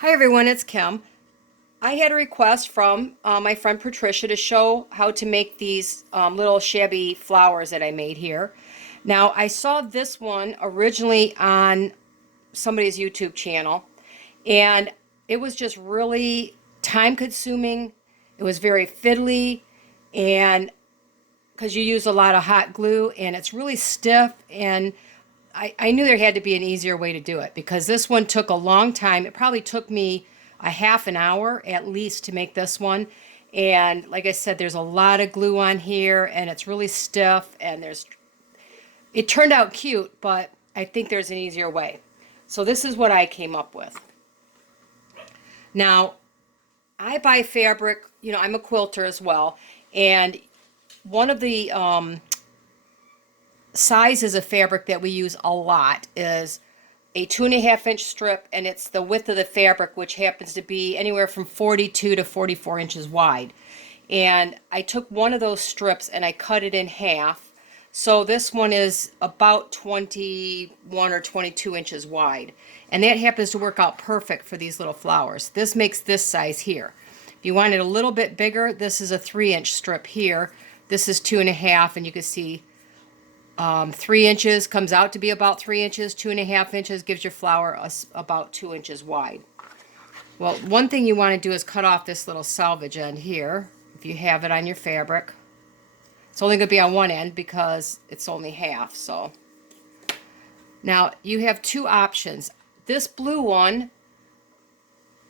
Hi everyone, it's Kim. I had a request from my friend Patricia to show how to make these little shabby flowers that I made here. Now, I saw this one originally on somebody's YouTube channel, and it was just really time consuming. It was very fiddly, and because you use a lot of hot glue, and it's really stiff, and I knew there had to be an easier way to do it because this one took a long time. It probably took me a half an hour at least to make this one. And like I said, there's a lot of glue on here and it's really stiff and it turned out cute, but I think there's an easier way. So this is what I came up with. Now, I buy fabric, I'm a quilter as well. And one of the sizes of fabric that we use a lot is a 2.5 inch strip, and it's the width of the fabric, which happens to be anywhere from 42 to 44 inches wide. And I took one of those strips and I cut it in half. So this one is about 21 or 22 inches wide. And that happens to work out perfect for these little flowers. This makes this size here. If you want it a little bit bigger, this is a 3 inch strip here. This is 2.5, and you can see 3 inches comes out to be about 3 inches. 2.5 inches gives your flower about 2 inches wide. Well, one thing you want to do is cut off this little selvage end here, if you have it on your fabric. It's only going to be on one end because it's only half. So now you have two options. This blue one,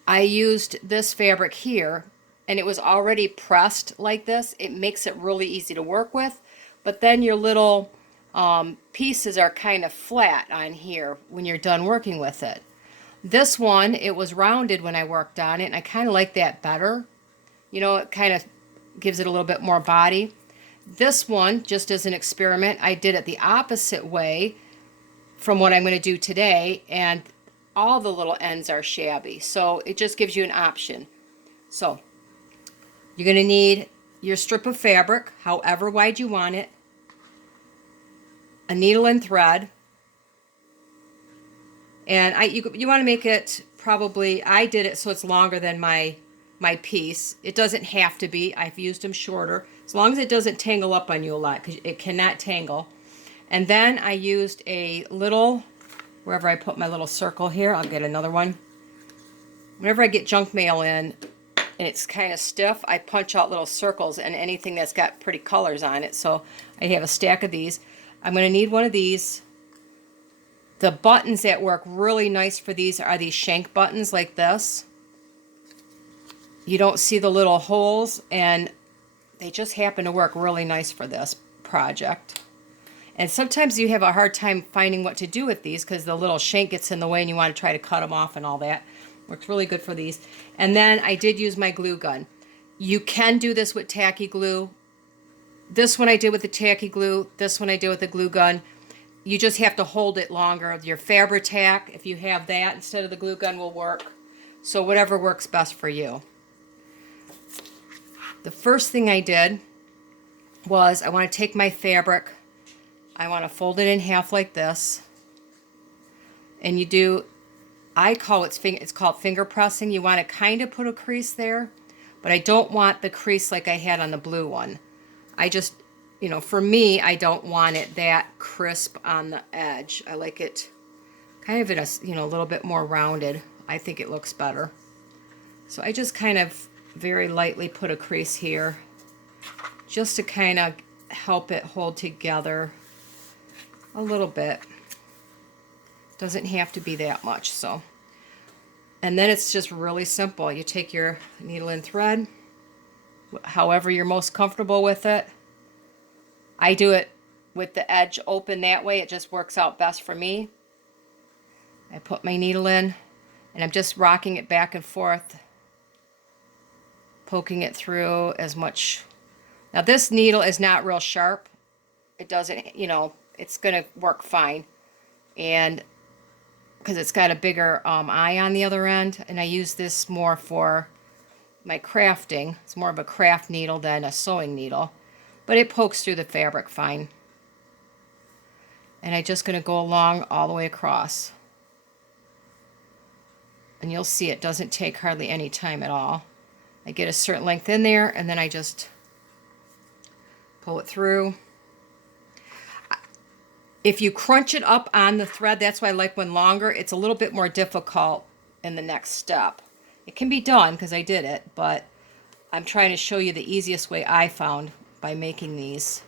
I used this fabric here, and it was already pressed like this. It makes it really easy to work with. But then your little pieces are kind of flat on here when you're done working with it. This one, it was rounded when I worked on it, and I kind of like that better. It kind of gives it a little bit more body. This one, just as an experiment, I did it the opposite way from what I'm going to do today, and all the little ends are shabby. So it just gives you an option. So you're going to need your strip of fabric, however wide you want it, a needle and thread, and you want to make it probably, I did it so it's longer than my piece. It doesn't have to be. I've used them shorter as long as it doesn't tangle up on you a lot, because it cannot tangle. And then I used a little, wherever I put my little circle here, I'll get another one. Whenever I get junk mail in and it's kind of stiff, I punch out little circles and anything that's got pretty colors on it. So I have a stack of these. I'm going to need one of these. The buttons that work really nice for these are these shank buttons like this. You don't see the little holes, and they just happen to work really nice for this project. And sometimes you have a hard time finding what to do with these because the little shank gets in the way and you want to try to cut them off and all that. Works really good for these. And then I did use my glue gun. You can do this with tacky glue. This one I did with the tacky glue. This one I did with the glue gun. You just have to hold it longer. Your Fabri-Tac, if you have that instead of the glue gun, will work. So whatever works best for you. The first thing I did was I want to take my fabric. I want to fold it in half like this. And you do, it's called finger pressing. You want to kind of put a crease there, but I don't want the crease like I had on the blue one. I just, for me, I don't want it that crisp on the edge. I like it kind of in a, a little bit more rounded. I think it looks better. So I just kind of very lightly put a crease here just to kind of help it hold together a little bit. Doesn't have to be that much. So, and then it's just really simple. You take your needle and thread, however you're most comfortable with it. I do it with the edge open that way. It just works out best for me. I put my needle in, and I'm just rocking it back and forth, poking it through as much. Now this needle is not real sharp. It doesn't, it's going to work fine. And because it's got a bigger eye on the other end, and I use this more for my crafting. It's more of a craft needle than a sewing needle, but it pokes through the fabric fine. And I'm just going to go along all the way across And you'll see it doesn't take hardly any time at all. I get a certain length in there, and then I just pull it through. If you crunch it up on the thread, that's why I like one longer. It's a little bit more difficult in the next step. It can be done because I did it, but I'm trying to show you the easiest way I found by making these.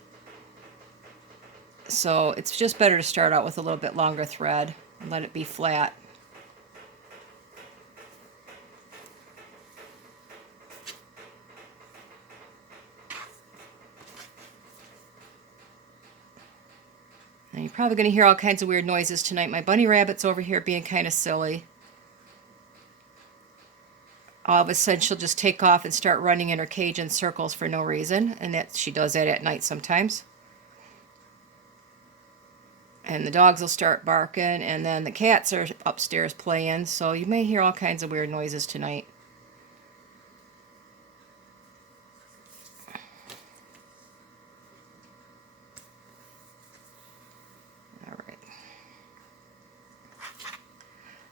So it's just better to start out with a little bit longer thread and let it be flat. And you're probably going to hear all kinds of weird noises tonight. My bunny rabbit's over here being kind of silly. All of a sudden she'll just take off and start running in her cage in circles for no reason. And she does that at night sometimes. And the dogs will start barking, and then the cats are upstairs playing. So you may hear all kinds of weird noises tonight.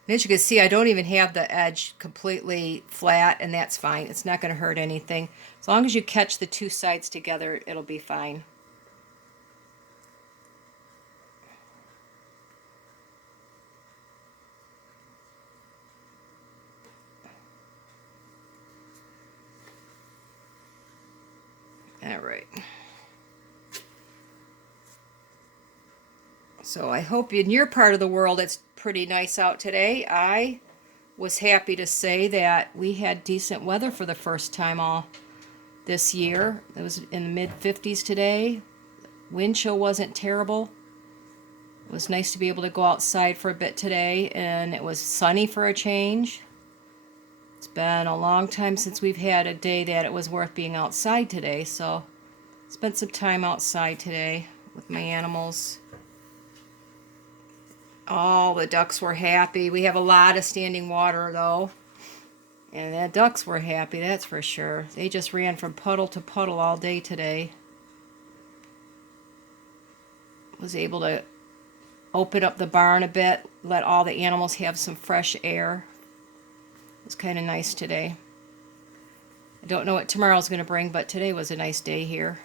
And as you can see, I don't even have the edge completely flat, and that's fine. It's not going to hurt anything. As long as you catch the two sides together, it'll be fine. All right. So I hope in your part of the world it's pretty nice out today. I was happy to say that we had decent weather for the first time all this year. It was in the mid-50s today. Wind chill wasn't terrible. It was nice to be able to go outside for a bit today, and it was sunny for a change. It's been a long time since we've had a day that it was worth being outside today, so spent some time outside today with my animals. All the ducks were happy. We have a lot of standing water, though. And the ducks were happy, that's for sure. They just ran from puddle to puddle all day today. Was able to open up the barn a bit, let all the animals have some fresh air. It was kind of nice today. I don't know what tomorrow's going to bring, but today was a nice day here.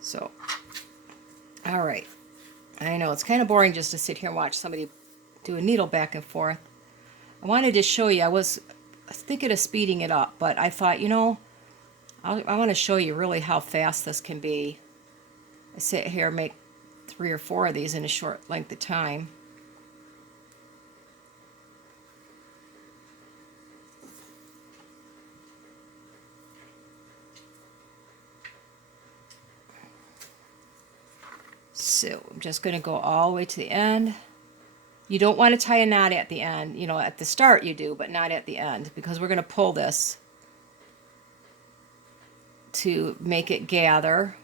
So, all right. I know it's kind of boring just to sit here and watch somebody do a needle back and forth. I wanted to show you. I was thinking of speeding it up, but I thought, you know, I want to show you really how fast this can be. I sit here and make 3 or 4 of these in a short length of time. So I'm just going to go all the way to the end. You don't want to tie a knot at the end. You know, at the start you do, but not at the end, because we're going to pull this to make it gather.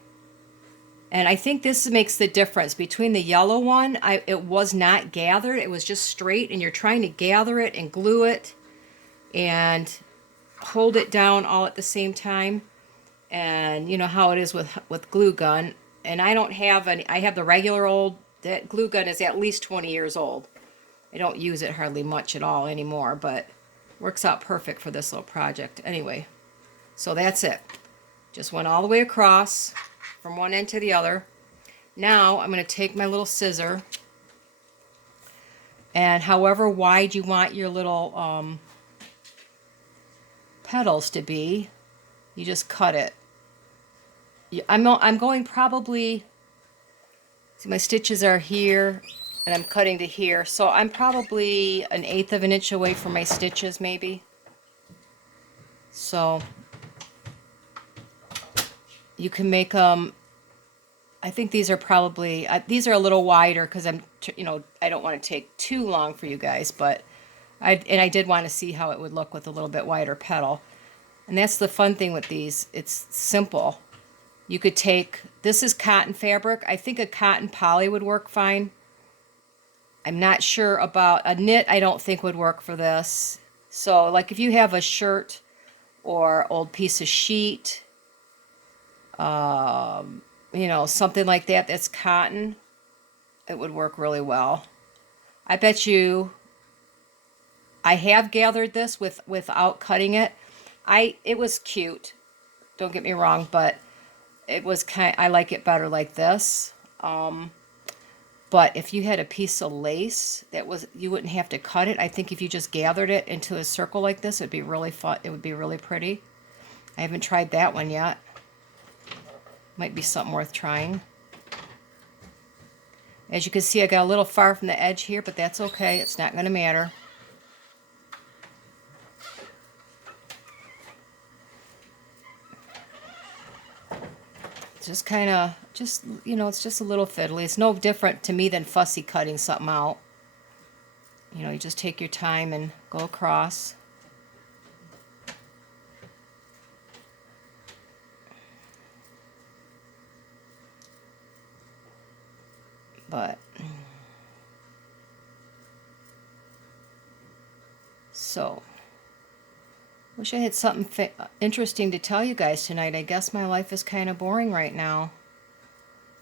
And I think this makes the difference between the yellow one. It was not gathered. It was just straight, and you're trying to gather it and glue it and hold it down all at the same time. And you know how it is with glue gun. And I don't have any. I have the regular old. That glue gun is at least 20 years old. I don't use it hardly much at all anymore, but works out perfect for this little project. Anyway, so that's it. Just went all the way across from one end to the other. Now I'm going to take my little scissor, and however wide you want your little petals to be, you just cut it. I'm going probably, see my stitches are here, and I'm cutting to here, so I'm probably 1/8 of an inch away from my stitches maybe. So you can make them, I think these are probably, these are a little wider because I don't want to take too long for you guys, but I did want to see how it would look with a little bit wider petal. And that's the fun thing with these, it's simple. You could take, this is cotton fabric. I think a cotton poly would work fine. I'm not sure about a knit. I don't think would work for this. So like if you have a shirt or old piece of sheet, you know, something like that that's cotton, it would work really well. I bet you I have gathered this without cutting it. It was cute. Don't get me wrong, but it was I like it better like this. But if you had a piece of lace you wouldn't have to cut it. I think if you just gathered it into a circle like this, it'd be really fun. It would be really pretty. I haven't tried that one yet. Might be something worth trying. As you can see, I got a little far from the edge here, but that's okay. It's not going to matter. Just kind of, it's just a little fiddly. It's no different to me than fussy cutting something out. You just take your time and go across. But, so, wish I had something interesting to tell you guys tonight. I guess my life is kind of boring right now.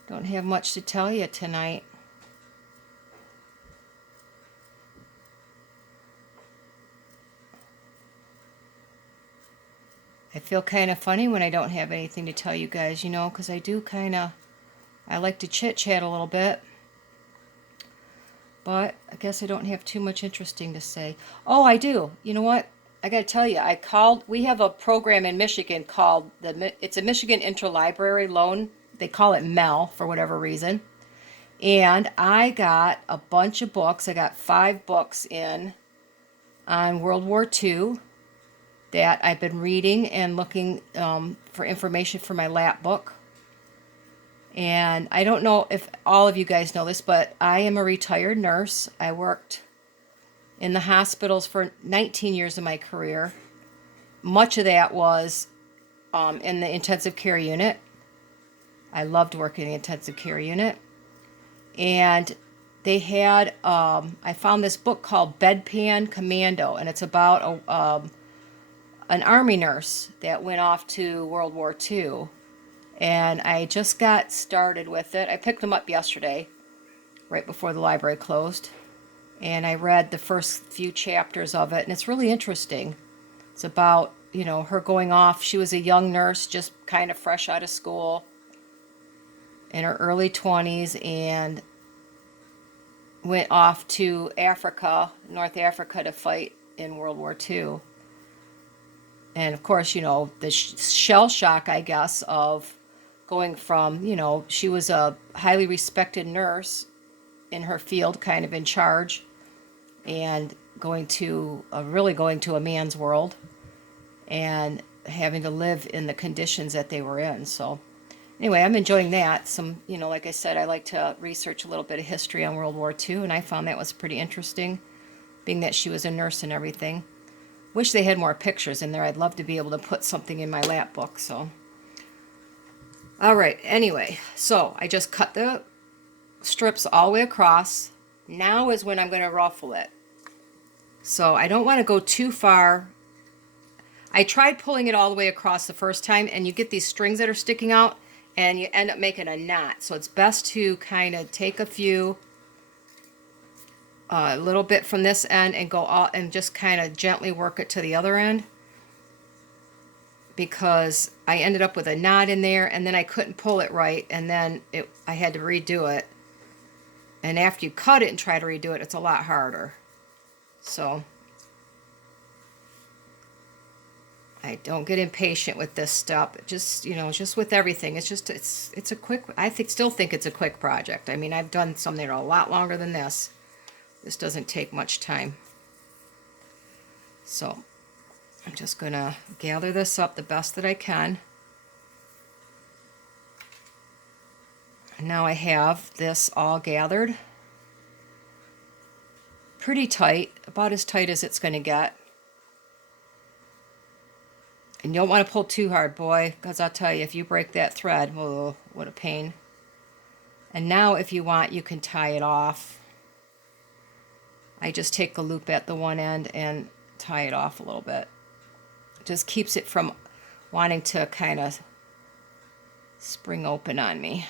Don't have much to tell you tonight. I feel kind of funny when I don't have anything to tell you guys, because I do I like to chit-chat a little bit. But I guess I don't have too much interesting to say. Oh, I do. You know what? I got to tell you, we have a program in Michigan called, it's a Michigan Interlibrary Loan. They call it MEL for whatever reason. And I got a bunch of books. I got 5 books in on World War II that I've been reading and looking for information for my lap book. And I don't know if all of you guys know this, but I am a retired nurse. I worked in the hospitals for 19 years of my career. Much of that was in the intensive care unit. I loved working in the intensive care unit. And they had, I found this book called Bedpan Commando, and it's about an Army nurse that went off to World War II. And I just got started with it. I picked them up yesterday, right before the library closed. And I read the first few chapters of it, and it's really interesting. It's about, her going off. She was a young nurse, just kind of fresh out of school, in her early 20s, and went off to Africa, North Africa, to fight in World War II. And of course, the shell shock, I guess, of going from, she was a highly respected nurse in her field, kind of in charge, and going to a man's world and having to live in the conditions that they were in. So anyway, I'm enjoying that. Like I said, I like to research a little bit of history on World War II, and I found that was pretty interesting, being that she was a nurse and everything. Wish they had more pictures in there. I'd love to be able to put something in my lap book. So, all right. Anyway, so I just cut the strips all the way across. Now is when I'm going to ruffle it. So I don't want to go too far. I tried pulling it all the way across the first time, and you get these strings that are sticking out, and you end up making a knot. So it's best to kind of take a little bit from this end and go all, and just kind of gently work it to the other end, because I ended up with a knot in there, and then I couldn't pull it right, and then I had to redo it. And after you cut it and try to redo it, it's a lot harder. So I don't get impatient with this stuff. Just with everything. It's a quick. Still think it's a quick project. I mean, I've done some that are a lot longer than this. This doesn't take much time. So I'm just gonna gather this up the best that I can. And now I have this all gathered. Pretty tight, about as tight as it's gonna get. And you don't want to pull too hard, boy, because I'll tell you, if you break that thread, oh, what a pain. And now if you want, you can tie it off. I just take the loop at the one end and tie it off a little bit. It just keeps it from wanting to kind of spring open on me.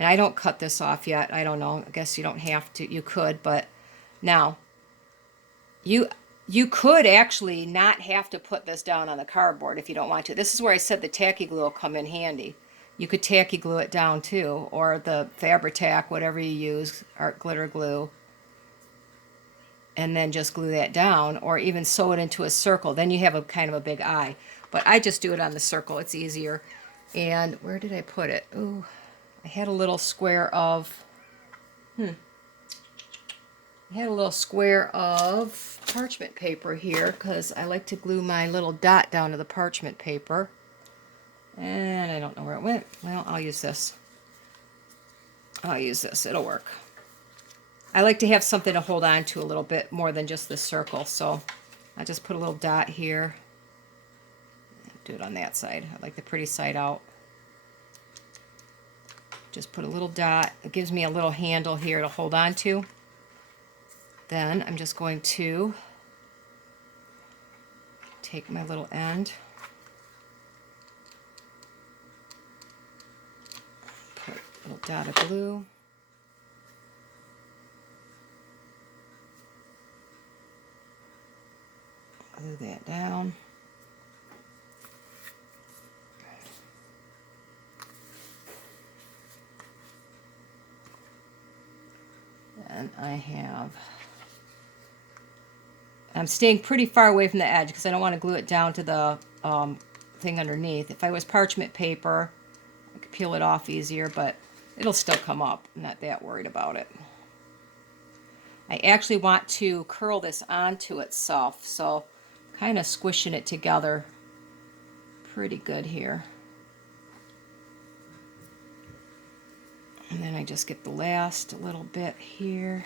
And I don't cut this off yet. I don't know. I guess you don't have to. You could, but now you could actually not have to put this down on the cardboard if you don't want to. This is where I said the tacky glue will come in handy. You could tacky glue it down too, or the Fabri-Tac, whatever you use, art glitter glue, and then just glue that down, or even sew it into a circle. Then you have a kind of a big eye. But I just do it on the circle. It's easier. And where did I put it? Ooh, I had a little square of parchment paper here because I like to glue my little dot down to the parchment paper. And I don't know where it went. Well, I'll use this. It'll work. I like to have something to hold on to a little bit more than just the circle, so I just put a little dot here. Do it on that side. I like the pretty side out. Just put a little dot. It gives me a little handle here to hold on to. Then I'm just going to take my little end, put a little dot of glue, glue that down. And I'm staying pretty far away from the edge because I don't want to glue it down to the thing underneath. If I was parchment paper, I could peel it off easier, but it'll still come up. I'm not that worried about it. I actually want to curl this onto itself, so kind of squishing it together pretty good here. And then I just get the last little bit here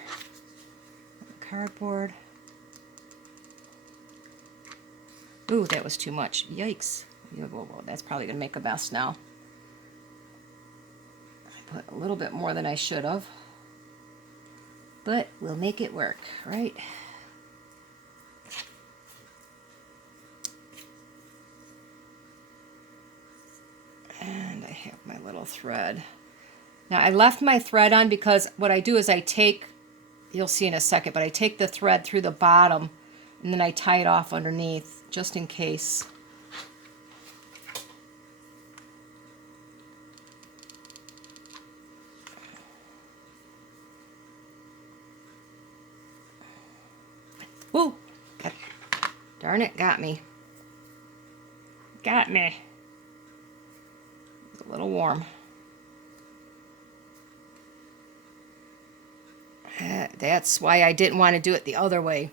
on the cardboard. Ooh, that was too much. Yikes. That's probably going to make a mess now. I put a little bit more than I should have. But we'll make it work, right? And I have my little thread. Now I left my thread on because what I do is I take, you'll see in a second, but I take the thread through the bottom and then I tie it off underneath just in case. Whoa! Darn it, got me. Got me. It's a little warm. That's why I didn't want to do it the other way.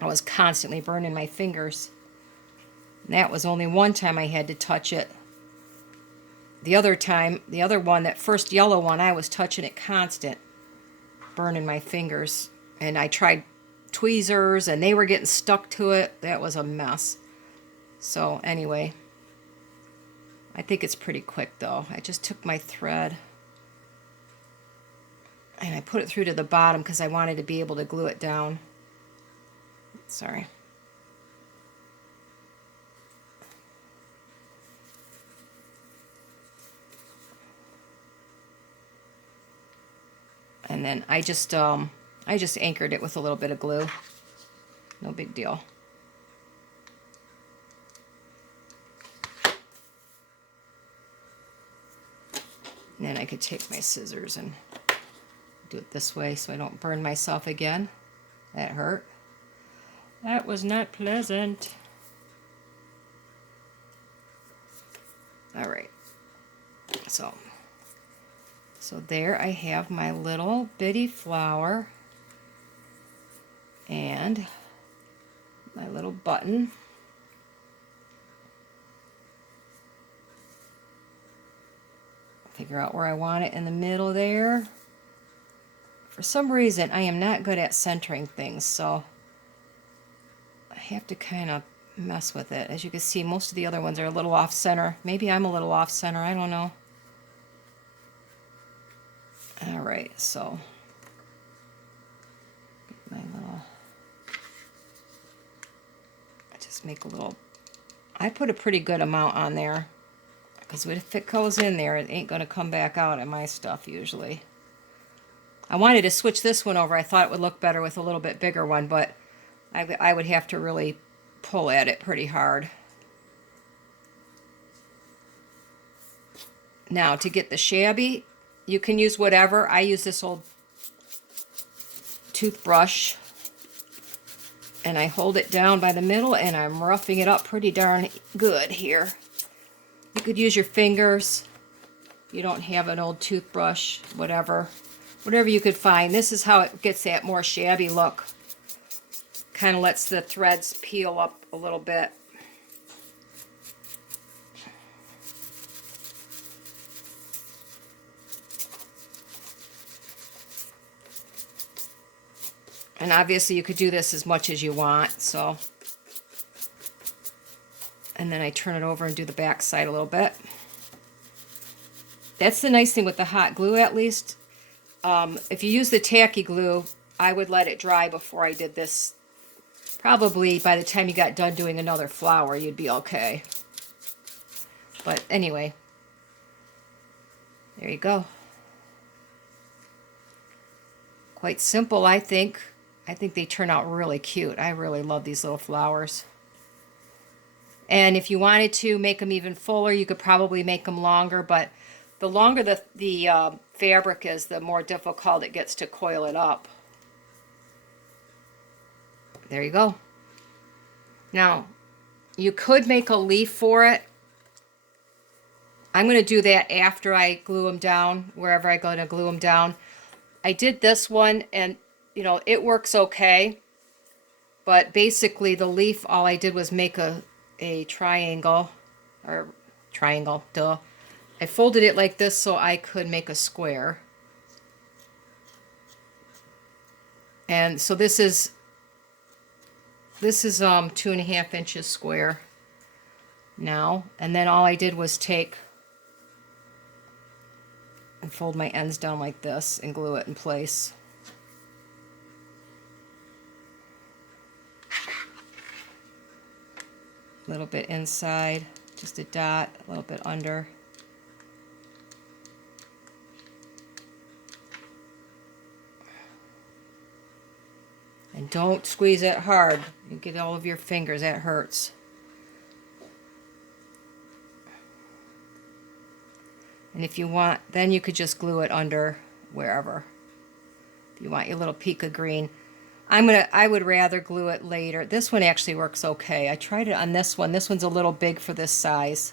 I was constantly burning my fingers. And that was only one time I had to touch it. The other time, the other one, that first yellow one, I was touching it constant, burning my fingers. And I tried tweezers and they were getting stuck to it. That was a mess. So anyway, I think it's pretty quick though. I just took my thread and I put it through to the bottom because I wanted to be able to glue it down. Sorry. And then I just anchored it with a little bit of glue. No big deal. And then I could take my scissors and do it this way so I don't burn myself again. That hurt. That was not pleasant. All right. So there I have my little bitty flower and my little button. Figure out where I want it in the middle there. For some reason, I am not good at centering things, so I have to kind of mess with it. As you can see, most of the other ones are a little off center. Maybe I'm a little off center, I don't know. All right, so get my little, I just make a little, I put a pretty good amount on there. because if it goes in there, it ain't going to come back out in my stuff usually. I wanted to switch this one over. I thought it would look better with a little bit bigger one, but I would have to really pull at it pretty hard. Now, to get the shabby, you can use whatever. I use this old toothbrush, and I hold it down by the middle, and I'm roughing it up pretty darn good here. You could use your fingers. You don't have an old toothbrush, whatever you could find. This is how it gets that more shabby look. Kind of lets the threads peel up a little bit. And obviously you could do this as much as you want, so. And then I turn it over and do the back side a little bit. That's the nice thing with the hot glue, at least. If you use the tacky glue, I would let it dry before I did this. Probably by the time you got done doing another flower, you'd be okay. But anyway, there you go. Quite simple, I think. I think they turn out really cute. I really love these little flowers. And if you wanted to make them even fuller, you could probably make them longer, but the longer the fabric is, the more difficult it gets to coil it up. There you go. Now, you could make a leaf for it. I'm going to do that after I glue them down, wherever I'm going to glue them down. I did this one, and, you know, it works okay. But basically, the leaf, all I did was make a triangle, or triangle, duh. I folded it like this so I could make a square. And so this is 2.5 inches square now. And then all I did was take and fold my ends down like this and glue it in place. A little bit inside, just a dot, a little bit under. And don't squeeze it hard. You get all of your fingers, that hurts. And if you want, then you could just glue it under wherever. If you want your little peak of green. I would rather glue it later. This one actually works okay. I tried it on this one. This one's a little big for this size.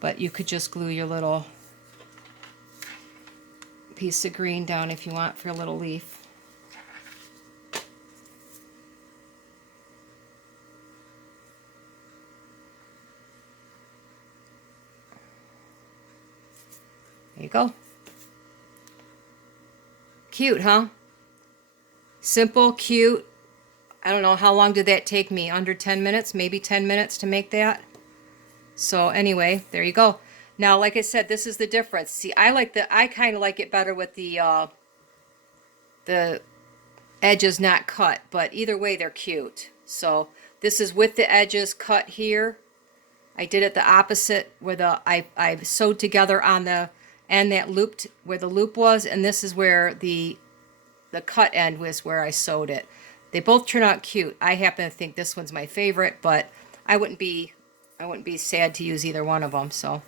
But you could just glue your little piece of green down if you want for a little leaf. There you go. Cute, huh? Simple, cute. I don't know, how long did that take me? Under 10 minutes? Maybe 10 minutes to make that? So anyway, there you go. Now, like I said, this is the difference. See, I kind of like it better with the edges not cut, but either way, they're cute. So this is with the edges cut here. I did it the opposite, where I sewed together on the end that looped where the loop was, and this is where the cut end was, where I sewed it. They both turn out cute. I happen to think this one's my favorite, but I wouldn't be sad to use either one of them. So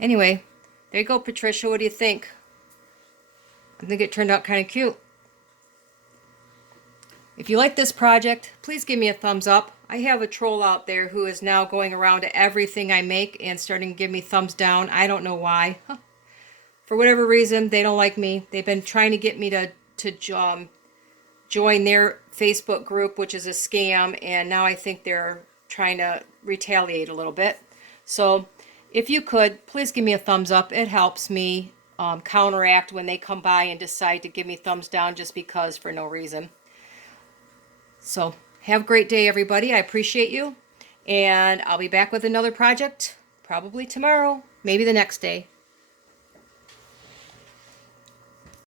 anyway, there you go, Patricia. What do you think? I think it turned out kind of cute. If you like this project, please give me a thumbs up. I have a troll out there who is now going around to everything I make and starting to give me thumbs down. I don't know why. For whatever reason, they don't like me. They've been trying to get me to join their Facebook group, which is a scam, and now I think they're trying to retaliate a little bit. So if you could, please give me a thumbs up. It helps me counteract when they come by and decide to give me thumbs down just because, for no reason. So have a great day, everybody. I appreciate you, and I'll be back with another project probably tomorrow, maybe the next day.